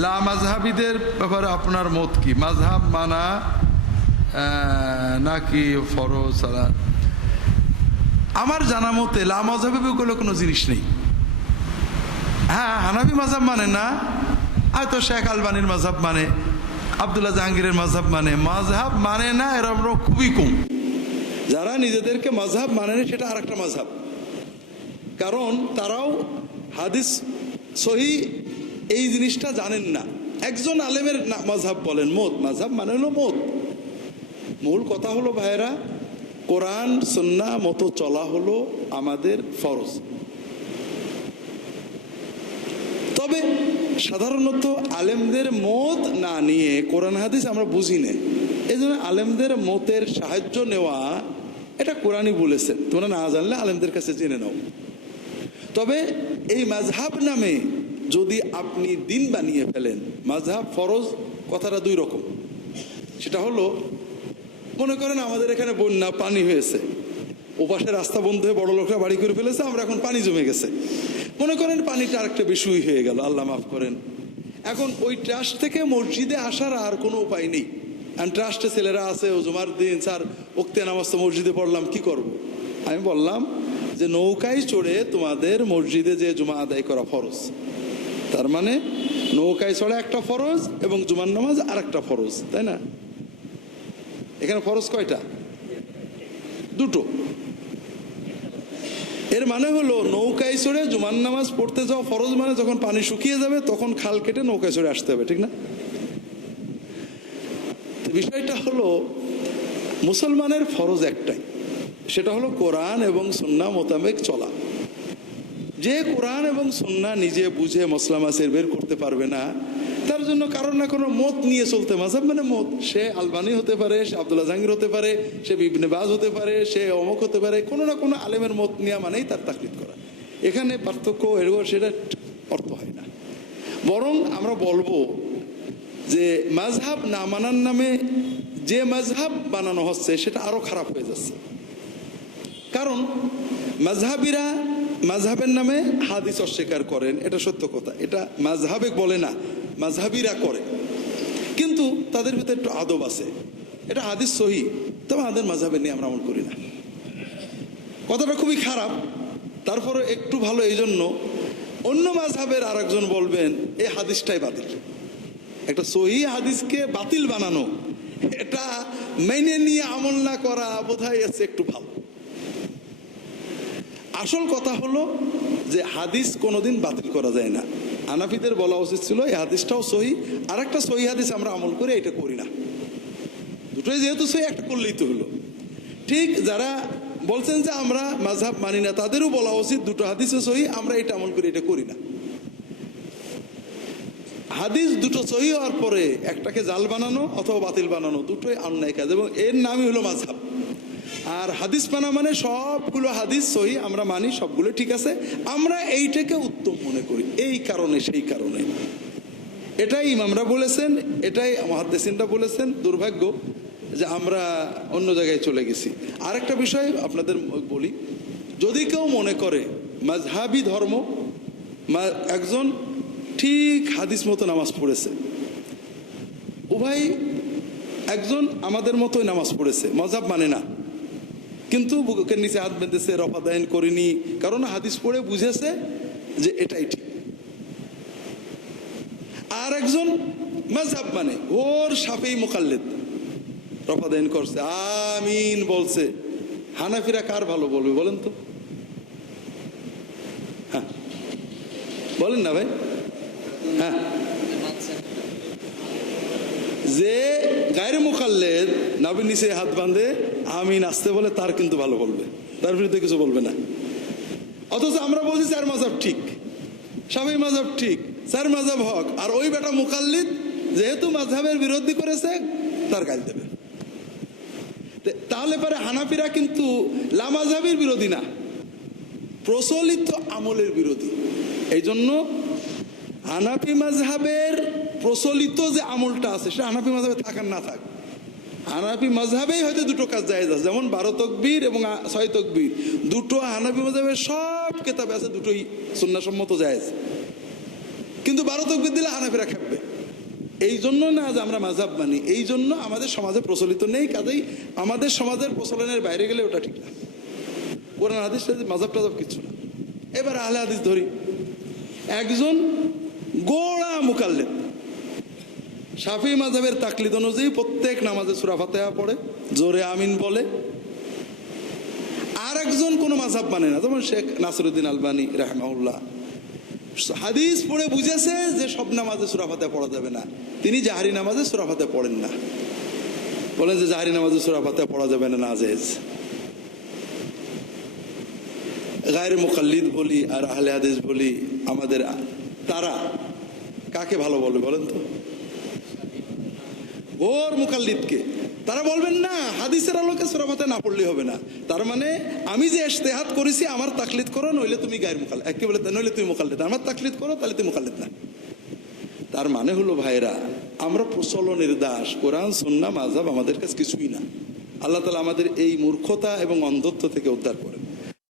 লা মাঝহাবিদের ব্যাপারে আপনার মত কি? মাঝহাব মানা নাকি ফরজ আমার জানা মতে লা বলে কোনো জিনিস নেই। হ্যাঁ হানাবি মাঝহাব মানে না, হয়তো শেখ আলবানির মাঝহাব মানে আবদুল্লাহ জাহাঙ্গীরের মাঝহাব মানে। মাঝহাব মানে না এরম খুবই কম। যারা নিজেদেরকে মাঝহাব মানে না সেটা আরেকটা মাঝহাব কারণ তারাও হাদিস সহি এই জিনিসটা জানেন না। একজন আলেমের মাঝহাব বলেন, মত। মাঝহাব মানে হলো মত। মূল কথা হলো ভাইরা কোরআন, সন্না মতো চলা হলো আমাদের ফরজ। তবে সাধারণত আলেমদের মত না নিয়ে কোরআন, হাদিস আমরা বুঝি না এই জন্য আলেমদের মতের সাহায্য নেওয়া, এটা কোরআনই বলেছেন। তোমরা না জানলে আলেমদের কাছে জেনে নাও। তবে এই মাঝহাব নামে যদি আপনি দিন বানিয়ে ফেলেন মাঝহাব ফরজ, কথাটা দুই রকম। সেটা হলো, মনে করেন আমাদের এখানে বন্যা, পানি হয়েছে। ওপাশে রাস্তা বন্ধ হয়ে বড় লোকরা বাড়ি করে ফেলেছে, আমরা এখন পানি জমে গেছে। মনে করেন পানিটা আরেকটা বেশুই হয়ে গেল, আল্লাহ মাফ করেন। এখন ওই ট্রাস্ট থেকে মসজিদে আসার আর কোনো উপায় নেই। ট্রাস্টে ছেলেরা আছে, ও জুমার দিন, স্যার ওক্তে নামাজ তো মসজিদে পড়লাম, কি করব। আমি বললাম যে, নৌকায় চড়ে তোমাদের মসজিদে যে জুমা আদায় করা ফরজ। তার মানে নৌকায় চড়ে একটা ফরজ এবং জুমান নামাজ আর একটা ফরজ, তাই না? এখানে ফরজ কয়টা? দুটো। এর মানে হলো নৌকায় চড়ে জুমান নামাজ পড়তে যাওয়া ফরজ মানে যখন পানি শুকিয়ে যাবে তখন খাল কেটে নৌকায় চড়ে আসতে হবে, ঠিক না? বিষয়টা হলো মুসলমানের ফরজ একটাই, সেটা হলো কোরআন এবং সুন্না মোতাবেক চলা। যে কোরআন এবং সুন্না নিজে বুঝে মশলা মাসের বের করতে পারবে না, তার জন্য কারণ না কোনো মত নিয়ে চলতে। মাঝাব মানে মত। সে আলবানি হতে পারে, সে আব্দুল্লাহ জাহাঙ্গীর হতে পারে, সে বিবনে বাজ হতে পারে, সে অমক হতে পারে, কোনো না কোনো আলেমের মত নেওয়া মানেই তার তাকলিদ করা। এখানে পার্থক্য এরকম সেটা অর্থ হয় না। বরং আমরা বলব যে মাঝহাব না মানার নামে যে মাঝহাব বানানো হচ্ছে, সেটা আরও খারাপ হয়ে যাচ্ছে। কারণ মাঝহাবিরা মাঝহাবের নামে হাদিস অস্বীকার করেন, এটা সত্য কথা। এটা মাঝহাবে বলে না মাঝহাবিরা করে। কিন্তু তাদের ভিতরে একটু আদব আছে। এটা হাদিস সহি, তবে আমাদের মাঝহাবে নিয়ে আমরা আমল করি না। কথাটা খুবই খারাপ তারপরে একটু ভালো এই জন্য অন্য মাঝহাবের আর একজন বলবেন, এই হাদিসটাই বাতিল। একটা সহি হাদিসকে বাতিল বানানো, এটা মেনে নিয়ে আমল না করা বোধহয় আছে একটু ভালো। আসল কথা হলো যে হাদিস কোনোদিন বাতিল করা যায় না। আনাফিদের বলা উচিত ছিল, এই হাদিসটাও সহি আর একটা সহি হাদিস আমরা আমল করে এটা করি না। দুটোই যেহেতু সহি, একটা করলেই তো হলো। ঠিক যারা বলছেন যে আমরা মাঝহাব মানি না, তাদেরও বলা উচিত দুটো হাদিসও সহি, আমরা এটা আমল করি এটা করি না। হাদিস দুটো সহি হওয়ার পরে একটাকে জাল বানানো অথবা বাতিল বানানো, দুটোই অন্যায় কাজ এবং এর নামই হলো মাঝহাব আর হাদিস মানা মানে সবগুলো হাদিস সহি, আমরা মানি সবগুলো ঠিক আছে। আমরা এইটাকে উত্তম মনে করি, এই কারণে, সেই কারণে। এটাই ইমামরা বলেছেন, এটাই মহাদ্দেসিনরা বলেছেন, দুর্ভাগ্য যে আমরা অন্য জায়গায় চলে গেছি। আরেকটা বিষয় আপনাদের বলি, যদি কেউ মনে করে মাঝহাবি ধর্ম একজন ঠিক হাদিস মতো নামাজ পড়েছে, উভয় একজন আমাদের মতোই নামাজ পড়েছে মজাব মানে না। কিন্তু বুকের নিচে হাত বেঁধেছে রফাদায়ন করিনি। কারণ হাদিস পড়ে বুঝেছে যে এটাই ঠিক। আর একজন মাঝহাব মানে ওর সাফেই মোকাল্লেদ। রফাদায়ন করছে, আমিন বলছে। হানাফিরা কার ভালো বলবে বলেন তো? হ্যাঁ। বলেন না ভাই। হ্যাঁ। যে গায়ের মোকাল্লেদ নাবির নিচে হাত বাঁধে আমিন আসতে বলে তার কিন্তু ভালো বলবে। তার বিরুদ্ধে কিছু বলবে না। অথচ আমরা বলছি চার মাজাব ঠিক। সবাই মাজাব ঠিক। চার মাজাব হক। আর ওই বেটা মোকাল্লিদ যেহেতু মাঝহাবের বিরোধী করেছে, তার গাল দেবে। তাহলে পরে হানাফিরা কিন্তু লামাজাবের বিরোধী না। প্রচলিত আমলের বিরোধী। এই জন্য হানাফি মাঝহাবের প্রচলিত যে আমলটা আছে সেটা হানাফি মাজহাবে থাকার না থাক। হানাফি মাজহাবেই হয়তো দুটো কাজ জায়েজ আছে। যেমন বারো তকবীর এবং ছয় তকবীর। দুটো হানাফি মাজহাবের সব কেতাবে আছে দুটোই সুন্নাসম্মত জায়েজ। কিন্তু বারো তকবীর দিলে হানাফিরা খেপবে। এই জন্য না যে আমরা মাঝাব মানি, এই জন্য আমাদের সমাজে প্রচলিত নেই, কাজেই আমাদের সমাজের প্রচলনের বাইরে গেলে ওটা ঠিক না। কোরআন, হাদিস মাঝাব টাজাব কিছু না। এবার আহলে হাদিস ধরি। একজন গোড়া মুকাল্লেদ। শাফি মাঝাবের তাকলিদ অনুযায়ী প্রত্যেক নামাজে সুরা ফাতেহা পড়ে, জোরে আমিন বলে। আর একজন কোনো মাঝাব মানে না, যেমন শেখ নাসরুদ্দিন আলবানী রাহমাউল্লাহ হাদিস পড়ে বুঝেছে যে সব নামাজে সুরা ফাতেহা পড়া যাবে না। তিনি জাহারি নামাজে সুরাফাতে পড়েন না। বলেন যে জাহারি নামাজে সুরা ফাতেহা পড়া যাবে না, নাজেজ। গায়ের মুকাল্লিদ বলি আর আহলে হাদিস বলি, আমাদের তারা কাকে ভালো বলবে বলেন তো? ওর মুকাল্লিদকে। তারা বলবেন, না, হাদিসের আলোকে সুরাফাতে না পড়লে হবে না। তার মানে আমি যে ইশতেহাত করেছি, আমার তাকলিদ করো, নইলে তুমি গায়ের মুকাল বলে, নইলে তুমি মুকাল্লিদ। আমার তাকলিদ করো, তাহলে তুমি মুকাল্লিদ না। তার মানে হলো ভাইরা আমরা প্রচলনের দাস কোরআন সুন্না মাজাব আমাদের কাছে কিছুই না। আল্লাহ তালা আমাদের এই মূর্খতা এবং অন্ধত্ব থেকে উদ্ধার করেন।